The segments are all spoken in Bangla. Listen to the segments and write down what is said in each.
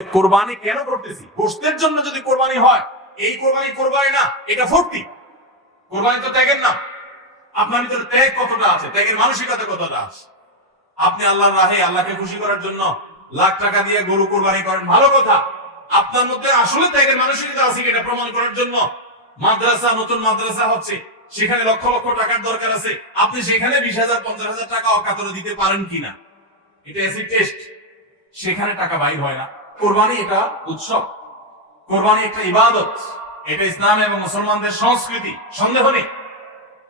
কোরবানি কেন করতেছি? গোশতের জন্য যদি কোরবানি হয়, এই কোরবানি কোরবানি না, এটা ফুর্তি। কোরবানি তো ত্যাগের নাম। আপনার ভিতরে ত্যাগ কতটা আছে, ত্যাগের মানসিকতা কতটা আছে? আপনি আল্লাহর রাহে, আল্লাহকে খুশি করার জন্য লাখ টাকা দিয়ে গরু কোরবানি করেন, ভালো কথা। আপনার মধ্যে আসলে ত্যাগের মানসিকতা আছে এটা প্রমাণ করার জন্য মাদ্রাসা, নতুন মাদ্রাসা হচ্ছে, সেখানে লক্ষ লক্ষ টাকার দরকার আছে, আপনি সেখানে 20,000 50,000 টাকা অকাতরে দিতে পারেন কিনা, এটা অ্যাসিড টেস্ট। সেখানে টাকা বাইর হয় না। কোরবানি এটা উৎসব, কোরবানি একটা ইবাদত, এটা ইসলাম এবং মুসলমানদের সংস্কৃতি, সন্দেহ নেই।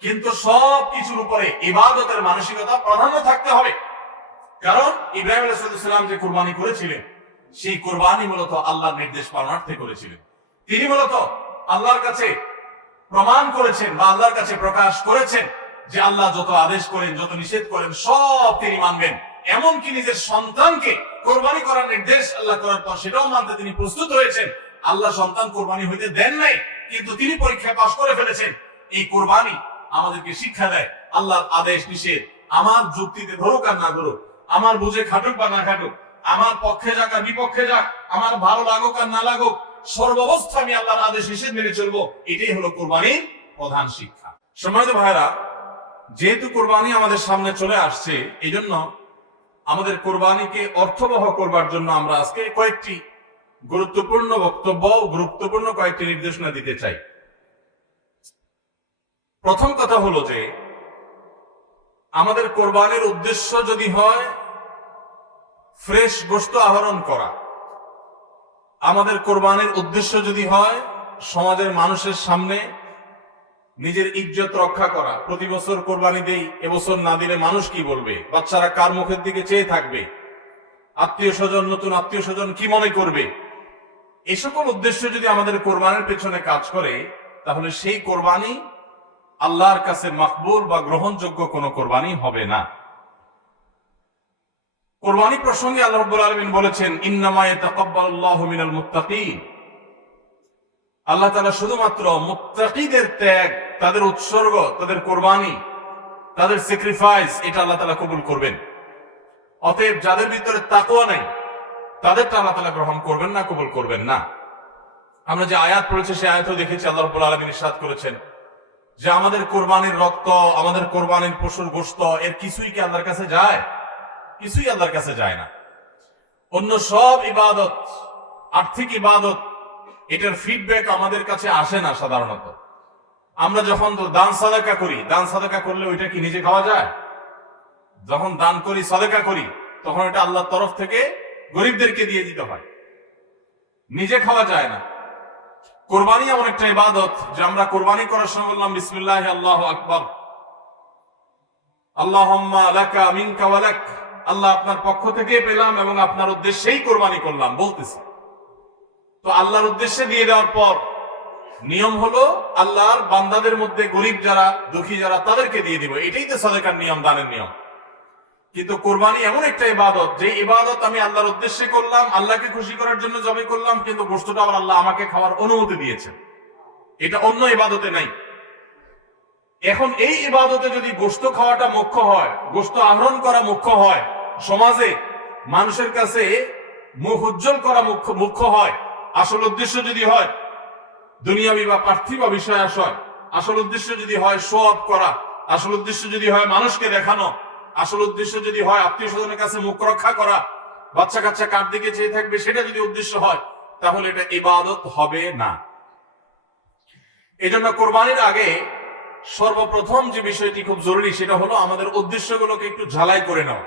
কিন্তু সব কিছুর উপরে ইবাদতের মানসিকতা প্রাধান্য থাকতে হবে। কারণ ইব্রাহিম আলাইহিস সালাম যে কোরবানি করেছিলেন, সেই কোরবানি মূলত আল্লাহর নির্দেশ পালনার্থে করেছিলেন। তিনি মূলত আল্লাহর কাছে প্রমাণ করেছেন বা আল্লাহর কাছে প্রকাশ করেছেন যে আল্লাহ যত আদেশ করেন, যত নিষেধ করেন, সব তিনি মানবেন। এমনকি নিজের সন্তানকে কোরবানি করার নির্দেশ আল্লাহ করার পর সেটাও মানতে তিনি প্রস্তুত হয়েছেন। আল্লাহ সন্তান কোরবানি হইতে দেন নাই, কিন্তু তিনি পরীক্ষায় পাশ করে ফেলেছেন। এই কোরবানি আমাদেরকে শিক্ষা দেয় আল্লাহর আদেশ নিষেধ আমার যুক্তিতে ধরুক আর না ধরুক, আমার বুঝে খাটুক বা না খাটুক, আমার পক্ষে যাক আর বিপক্ষে যাক, আমার ভালো লাগুক আর না লাগুক, সর্বাবস্থা আমি আল্লাহর আদেশ নিষেধ মেনে চলবো। এটাই হলো কোরবানির প্রধান শিক্ষা। সম্মানিত ভাইরা, যেহেতু কোরবানি আমাদের সামনে চলে আসছে, এই জন্য আমাদের কোরবানিকে অর্থবহ করবার জন্য আমরা আজকে কয়েকটি গুরুত্বপূর্ণ বক্তব্য, গুরুত্বপূর্ণ কয়েকটি নির্দেশনা দিতে চাই। প্রথম কথা হলো যে আমাদের কোরবানির উদ্দেশ্য যদি হয় ফ্রেশ গোশত আহরণ করা, আমাদের কোরবানির উদ্দেশ্য যদি হয় সমাজের মানুষের সামনে নিজের ইজ্জত রক্ষা করা, প্রতি বছর কোরবানি দেই, এবছর না দিলে মানুষ কি বলবে, বাচ্চারা কার মুখের দিকে চেয়ে থাকবে, আত্মীয় স্বজন, নতুন আত্মীয় স্বজন কি মনে করবে, এ সকল উদ্দেশ্য যদি আমাদের কোরবানির পেছনে কাজ করে, তাহলে সেই কোরবানি আল্লাহর কাছে মাকবুল বা গ্রহণযোগ্য কোনো কোরবানি হবে না। কোরবানি প্রসঙ্গে আল্লাহ রাব্বুল আলামিন বলেছেন, ইন্নামা ইয়াতাকাব্বালুল্লাহু মিনাল মুত্তাকিন। আল্লাহ তাআলা শুধুমাত্র মুত্তাকিদের ত্যাগ, তাদের উৎসর্গ, তাদের কোরবানি, তাদের স্যাক্রিফাইস, এটা আল্লাহ তাআলা কবুল করবেন। অতএব যাদের ভিতরে তাকওয়া নাই তাদেরটা আল্লাহ তাআলা গ্রহণ করবেন না, কবুল করবেন না। আমরা যে আয়াত পড়েছি সেই আয়াতও দেখেছি আল্লাহ রাব্বুল আলামিন ইরশাদ করেছেন যে আমাদের কোরবানির রক্ত, আমাদের কোরবানির পশুর গোশত, এর কিছুই কি আল্লাহর কাছে যায়? কিছুই আল্লাহর কাছে যায় না। অন্য সব ইবাদত, আর্থিক ইবাদত, এটার ফিডব্যাক আমাদের কাছে আসে না সাধারণত। আমরা যখন দান সাদাকা করি, দান সাদাকা করলে ওইটা কি নিজে খাওয়া যায়? যখন দান করি, সাদাকা করি, তখন এটা আল্লাহর তরফ থেকে গরিবদেরকে দিয়ে দিতে হয়, নিজে খাওয়া যায় না। কোরবানি এমন একটা ইবাদত যে আমরা কোরবানি করার সময় বললাম বিসমিল্লাহ আল্লাহু আকবার, আল্লাহুম্মা লাকা মিনকা ওয়া লাক, আল্লাহ আপনার পক্ষ থেকে পেলাম এবং আপনার উদ্দেশ্যেই কোরবানি করলাম বলতেছি। তো আল্লাহর উদ্দেশ্যে দিয়ে দেওয়ার পর নিয়ম হলো আল্লাহর বান্দাদের মধ্যে গরিব যারা, দুঃখী যারা, তাদেরকে দিয়ে দিব। এটাই তো সাদাকার নিয়ম, দানের নিয়ম। কিন্তু কোরবানি এমন একটা ইবাদত যে ইবাদত আমি আল্লাহর উদ্দেশ্যে করলাম, আল্লাহকে খুশি করার জন্য জবাই করলাম, কিন্তু গোশতটা আবার আল্লাহ আমাকে খাওয়ার অনুমতি দিয়েছেন। এটা অন্য ইবাদতে নাই। এখন এই ইবাদতে যদি গোশত খাওয়াটা মুখ্য হয়, গোশত আহরণ করা মুখ্য হয়, সমাজে মানুষের কাছে মুখ উজ্জ্বল করা মুখ্য হয়, আসল উদ্দেশ্য যদি হয় দুনিয়াবি বা পার্থিব বিষয় আশয়, আসল উদ্দেশ্য যদি হয় শো অফ করা, আসল উদ্দেশ্য যদি হয় মানুষকে দেখানো, আসল উদ্দেশ্য যদি হয় আত্মীয় স্বজনের কাছে মুখ রক্ষা করা, বাচ্চা কাচ্চা কার দিকে চেয়ে থাকবে, সেটা যদি উদ্দেশ্য হয়, তাহলে এটা ইবাদত হবে না। এই জন্য কোরবানির আগে সর্বপ্রথম যে বিষয়টি খুব জরুরি সেটা হলো আমাদের উদ্দেশ্যগুলোকে একটু ঝালাই করে নেওয়া,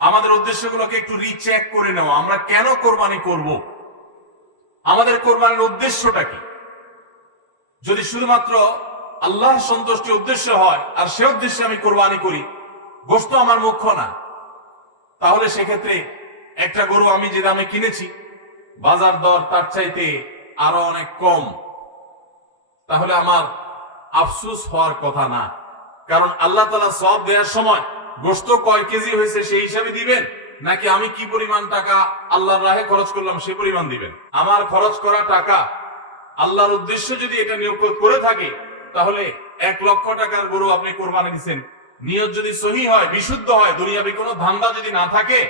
আমাদের উদ্দেশ্যগুলোকে একটু রিচেক করে নেওয়া। আমরা কেন কোরবানি করব? আমাদের কোরবানির উদ্দেশ্যটা কি? যদি শুধুমাত্র আল্লাহ সন্তুষ্টির উদ্দেশ্য হয় আর সে উদ্দেশ্যে আমি কোরবানি করি, গোশত আমার মুখ্য না, তাহলে সেক্ষেত্রে একটা গরু আমি যে দামে কিনেছি, বাজার দর তার চাইতে আরো অনেক কম, তাহলে আমার আফসোস হওয়ার কথা না। কারণ আল্লাহ তাআলা সওয়াব দেওয়ার সময় গোশত কয় কেজি হয়েছে সেই হিসাবে দিবেন, নাকি আমি কি পরিমাণ টাকা আল্লাহর রাহে খরচ করলাম সে পরিমাণ দিবেন? আমার খরচ করা টাকা আল্লাহর উদ্দেশ্য যদি এটা নিয়োগ করে থাকে, তাহলে 1 লক্ষ টাকার গরু আপনি কোরবানি দিচ্ছেন, নিয়ত যদি সহি হয়, বিশুদ্ধ হয়, দুনিয়াবি কোনো ধান্দা যদি না থাকে,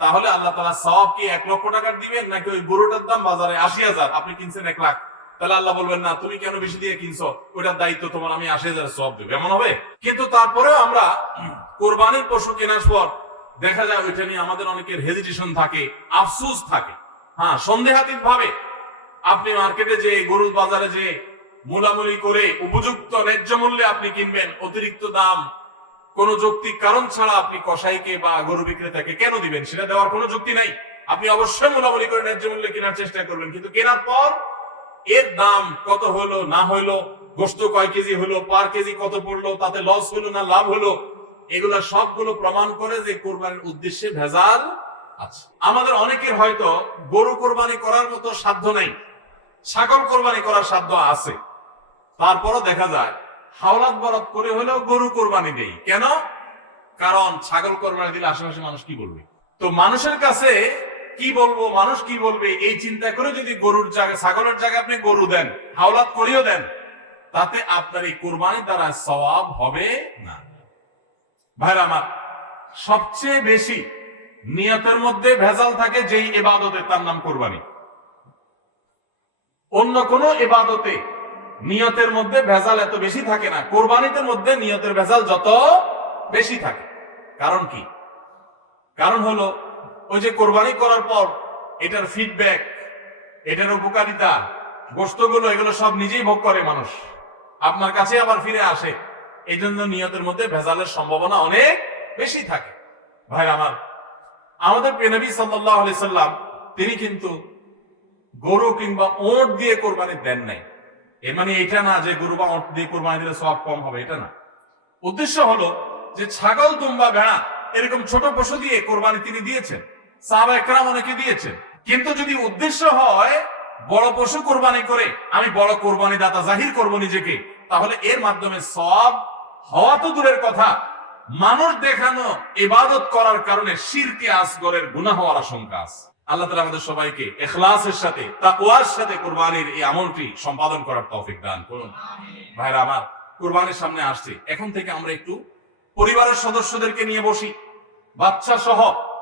তাহলে আল্লাহ তাআলা সওয়াব কি 1 লক্ষ টাকার দিবেন, নাকি ওই গরুটার দাম বাজারে 80,000, আপনি কিনছেন 1 লাখ, তাহলে আল্লাহ বলবেন না তুমি কেন বেশি দিয়ে কিনছো, ওটার দায়িত্ব তোমার, আমি 80,000 সওয়াব দেব, এমন হবে? কিন্তু তারপরেও আমরা কোরবানির পশু কেনার পর দেখা যায় ওইটা নিয়ে আমাদের অনেকের হেজিটেশন থাকে, আফসোস থাকে। হ্যাঁ, সন্দেহাতীত ভাবে আপনি মার্কেটে যে গরুর বাজারে যে মূলামূলি করে উপযুক্ত ন্যায্য মূল্যে আপনি কিনবেন, অতিরিক্ত দাম কোন যৌক্তিক কারণ ছাড়া আপনি কসাইকে বা গরু বিক্রেতাকে কেন দিবেন, সেটা দেওয়ার কোনো যুক্তি নাই। আপনি অবশ্যই মূলামূলি করে ন্যায্য মূল্যে কেনার চেষ্টা করবেন, কিন্তু কেনার পর এর দাম কত হলো না হলো, গোশত কয় কেজি হলো, পার কেজি কত পড়লো, তাতে লস হলো না লাভ হলো, এগুলা সবগুলো প্রমাণ করে যে কোরবানির উদ্দেশ্যে ভেজাল আছে। আমাদের অনেকের হয়তো গরু কোরবানি করার মতো সাধ্য নাই, ছাগল কোরবানি করার সাধ্য আছে, তারপরও দেখা যায় হাওলাত বরাত করে হলেও গরু কোরবানি দেই। কেন? কারণ ছাগল কোরবানি দিলে আশেপাশে মানুষ কি বলবে, তো মানুষের কাছে কি বলবো, মানুষ কি বলবে, এই চিন্তা করে যদি গরুর জায়গায় ছাগলের জায়গায় আপনি গরু দেন, হাওলাত করিও দেন, তাতে আপনার এই কোরবানির দ্বারা সওয়াব হবে না। ভাইরা আমার, সবচেয়ে বেশি নিয়তের মধ্যে ভেজাল থাকে যেই ইবাদতে, তার নাম কোরবানি। অন্য কোন ইবাদতে নিয়তের মধ্যে ভেজাল এত বেশি থাকে না, কোরবানিতে মধ্যে নিয়তের ভেজাল যত বেশি থাকে। কারণ কি? কারণ হলো ওই যে কোরবানি করার পর এটার ফিডব্যাক, এটার উপকারিতা, গোশতগুলো, এগুলো সব নিজেই ভোগ করে মানুষ, আপনার কাছে আবার ফিরে আসে। এই জন্য নিয়তের মধ্যে ভেজালের সম্ভাবনা অনেক বেশি থাকে। ভাই আমার, আমাদের প্রিয় নবী সাল্লাল্লাহু আলাইহি সাল্লাম তিনি কিন্তু গরু কিংবা ওট দিয়ে কোরবানি দেন নাই। এর মানে এটা না যে গরু বা ওট দিয়ে কোরবানি দিলে সওয়াব কম হবে, এটা না। উদ্দেশ্য হলো যে ছাগল, দুম্বা, ভেড়া এরকম ছোট পশু দিয়ে কোরবানি তিনি দিয়েছেন, সাহাবায়ে কেরাম অনেকে দিয়েছেন। কিন্তু যদি উদ্দেশ্য হয় বড় পশু কোরবানি করে আমি বড় কোরবানি দাতা জাহির করব নিজেকে, তাহলে এর মাধ্যমে সওয়াব হওয়া তো দূরের কথা, মানুষ দেখানো ইবাদত করার কারণে শিরকে আসগরের গুনাহ হওয়ার আশঙ্কা আছে। আল্লাহ তাআলা আমাদের সবাইকে ইখলাসের সাথে, তাকওয়ার সাথে কোরবানির এই আমলটি সম্পাদন করার তৌফিক দান করুন। ভাইরা আমার, কোরবানির সামনে আসছে, এখন থেকে আমরা একটু পরিবারের সদস্যদেরকে নিয়ে বসি, বাচ্চা সহ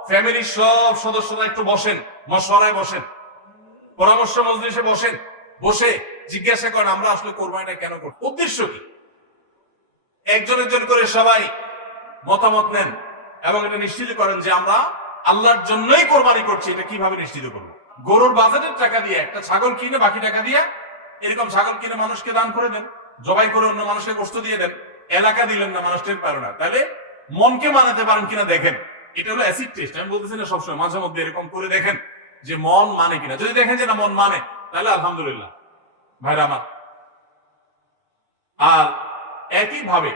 ফ্যামিলির সব সদস্যরা একটু বসেন, মশওয়ারায় বসেন, পরামর্শ মজলিসে বসেন, বসে জিজ্ঞাসা করেন আমরা আসলে কোরবানিটা কেন করব, উদ্দেশ্য কি। একজন একজন করে সবাই মতামত নেন এবং এটা নিশ্চিত করেন যে আমরা আল্লাহর জন্যই কোরবানি করছি। এটা কিভাবে নিশ্চিত করবো? গরুর বাজেটের টাকা দিয়ে একটা ছাগল কিনে, বাকি টাকা দিয়ে এরকম ছাগল কিনে মানুষকে দান করে দেন, জবাই করে অন্য মানুষকে গোশত দিয়ে দেন, এলাকা দিলেন না, মানুষ টের পারে না, তাহলে মনকে মানাতে পারেন কিনা দেখেন। এটা হলো অ্যাসিড টেস্ট, আমি বলতেছি না সবসময়, মাঝে মধ্যে এরকম করে দেখেন যে মন মানে কিনা। যদি দেখেন যে না মন মানে, তাহলে আলহামদুলিল্লাহ। ভাইরা আমার, আর একই ভাবে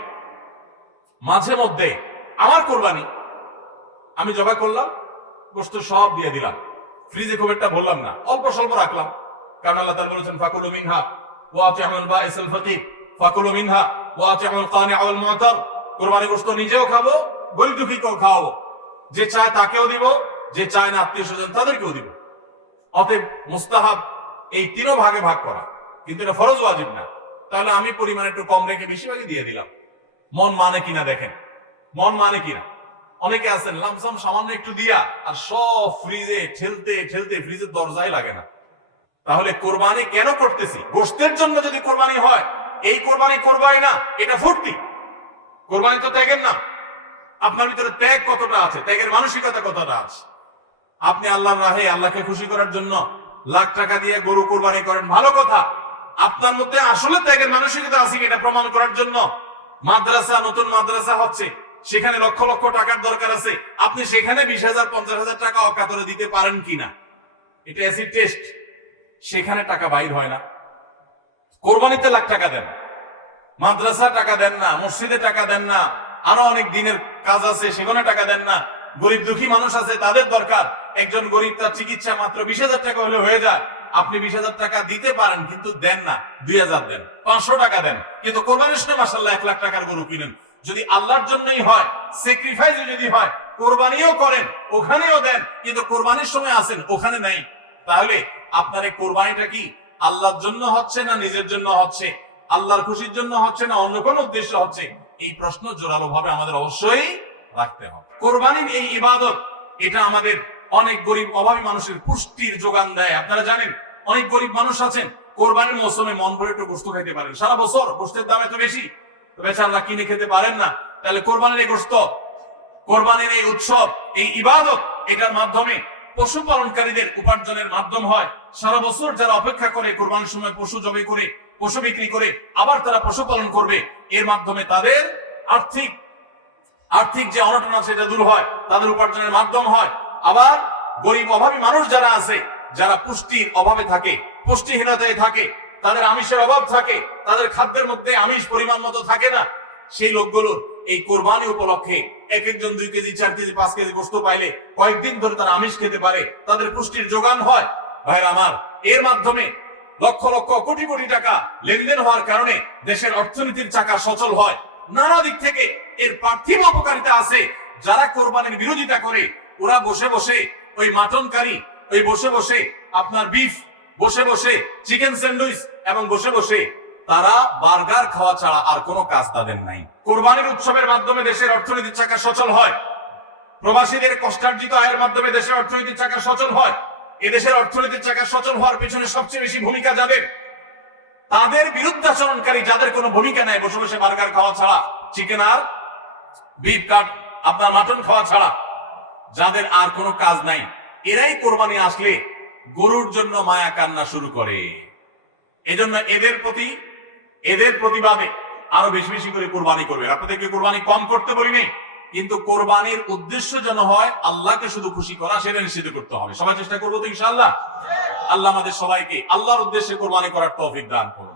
মাঝে মধ্যে আমার কোরবানি আমি জবাই করলাম, গোশত সব দিয়ে দিলাম, ফ্রিজে খুব একটা ভরলাম না, অল্প স্বল্প রাখলাম, কারণ আল্লাহ তাআলা বলেছেন ফাকুলু মিনহা ওয়া আতিউল বাঈসাল ফাকির ফাকুলু মিনহা ওয়া আতিউল কানিআ ওয়াল মু'তার। কোরবানি গোশত নিজেও খাবো, গরিব দুঃখীকেও খাওয়াবো, যে চায় তাকেও দিব, যে চায় না আত্মীয় স্বজন তাদেরকেও দিব। অতএব মুস্তাহাব এই তিনও ভাগে ভাগ করা, কিন্তু এটা ফরজ ওয়াজিব না। তাহলে আমি পরিমাণ একটু কম রেখে বেশিরভাগই দিয়ে দিলাম। মন মানে কিনা দেখেন, মন মানে কিনা। অনেকে আছেন লামসাম সামান্য একটু দিয়া আর সব ফ্রিজে ঠেলতে ঠেলতে ফ্রিজের দরজায় লাগে না। তাহলে কোরবানি কেন করতেছি? গোশতের জন্য যদি কোরবানি হয়, এই কোরবানি করবাই না, এটা ফুর্তি। কোরবানি তো ত্যাগের নাম। আপনার ভিতরে ত্যাগ কতটা আছে, ত্যাগের মানসিকতা কতটা আছে। আপনি আল্লাহর রাহে, আল্লাহকে খুশি করার জন্য লাখ টাকা দিয়ে গরু কোরবানি করেন, ভালো কথা। আপনার মধ্যে আসলে ত্যাগের মানসিকতা আছে এটা প্রমাণ করার জন্য মাদ্রাসা, নতুন মাদ্রাসা হচ্ছে, সেখানে লক্ষ লক্ষ টাকার দরকার আছে, আপনি সেখানে 20,000 50,000 টাকা অকাতরে দিতে পারেন কিনা, এটা অ্যাসিড টেস্ট। সেখানে টাকা বাইর হয় না। কোরবানিতে লাখ টাকা দেন, মাদ্রাসা টাকা দেন না, মসজিদে টাকা দেন না, আরো অনেক দিনের কাজ আছে সেখানে টাকা দেন না। গরিব দুঃখী মানুষ আছে, তাদের দরকার। একজন গরিব তার চিকিৎসা মাত্র 20,000 টাকা হলে হয়ে যায়, আপনি 20,000 টাকা দিতে পারেন কিন্তু দেন না, 2,000 দেন, 500 টাকা দেন, কিন্তু কোরবানির সময় মাশাআল্লাহ 1 লাখ টাকার গরু কিনেন। যদি আল্লাহর জন্যই হয়, স্যাক্রিফাইস যদি হয়, কোরবানিও করেন, ওখানেও দেন, কিন্তু কোরবানির সময় আসেন ওখানে নাই, তাহলে আপনার এই কোরবানিটা কি আল্লাহর জন্য হচ্ছে না নিজের জন্য হচ্ছে, আল্লাহর খুশির জন্য হচ্ছে না অন্য কোন উদ্দেশ্য হচ্ছে? এই প্রশ্ন জোরালো ভাবে আমাদের অবশ্যই রাখতে হবে। কোরবানির এই ইবাদত, এটা আমাদের অনেক গরিব অভাবী মানুষের পুষ্টির যোগান দেয়। আপনারা জানেন অনেক গরিব মানুষ আছেন কোরবানির মৌসুমে মন ভরে একটু গোশত খাইতে পারেন, সারা বছর গোশতের দাম এত বেশি, বেচারা কিনে খেতে পারেন না। তাহলে কোরবানির এই গোশত, কোরবানির এই উৎসব, এই ইবাদত, এটার মাধ্যমে পশুপালনকারীদের উপার্জনের মাধ্যম হয়। সারা বছর যারা অপেক্ষা করে কোরবানির সময় পশু জবাই করে, পশু বিক্রি করে আবার তারা পশুপালন করবে, এর মাধ্যমে তাদের আর্থিক যে অনটন আছে সেটা দূর হয়, তাদের উপার্জনের মাধ্যম হয়। আবার গরিব অভাবী মানুষ যারা আছে, যারা পুষ্টির অভাবে থাকে, পুষ্টিহীনতায় থাকে, তাদের আমিষের অভাব থাকে, তাদের খাদ্যের মধ্যে আমিষ পরিমাণ মতো থাকে না, সেই লোকগুলোর এই কোরবানি উপলক্ষে এক একজন 2 কেজি 4 কেজি 5 কেজি গোশত পাইলে কয়েকদিন ধরে তারা আমিষ খেতে পারে, তাদের পুষ্টির যোগান হয়। ভাইরা আমার, এর মাধ্যমে লক্ষ লক্ষ কোটি কোটি টাকা লেনদেন হওয়ার কারণে দেশের অর্থনীতির চাকা সচল হয়। নানা দিক থেকে এর পার্থিব উপকারিতা আছে। যারা কোরবানির বিরোধিতা করে ওরা বসে বসে ওই মাটন কারি, ওই বসে বসে আপনার বিফ, বসে বসে চিকেন স্যান্ডউইচ এবং বসে বসে তারা বার্গার খাওয়া ছাড়া আর কোনো কাজ তাদের নাই। কোরবানির উৎসবের মাধ্যমে দেশের অর্থনীতির চাকা সচল হয়। প্রবাসীদের কষ্টার্জিত আয়ের মাধ্যমে দেশের অর্থনীতির চাকা সচল হয়। এদেশের অর্থনীতির চাকা সচল হওয়ার পেছনে সবচেয়ে বেশি ভূমিকা যাদের, তাদের বিরুদ্ধাচরণকারী যাদের কোনো ভূমিকা নাই, বসে বসে বার্গার খাওয়া ছাড়া, চিকেন আর বিফ কাট আপনার মাটন খাওয়া ছাড়া যাদের আর কোনো কাজ নাই, এরাই কোরবানি আসলে গরুর জন্য মায়া কান্না শুরু করে। এজন্য এদের প্রতিবাদে আরো বেশি বেশি করে কোরবানি করবে। আপনাদেরকে কোরবানি কম করতে বলি নেই, কিন্তু কোরবানির উদ্দেশ্য যেন হয় আল্লাহকে শুধু খুশি করা, সেটা নিশ্চিত করতে হবে। সবাই চেষ্টা করবো তো ইনশাআল্লাহ। আল্লাহ আমাদের সবাইকে আল্লাহর উদ্দেশ্যে কোরবানি করার তৌফিক দান করুন।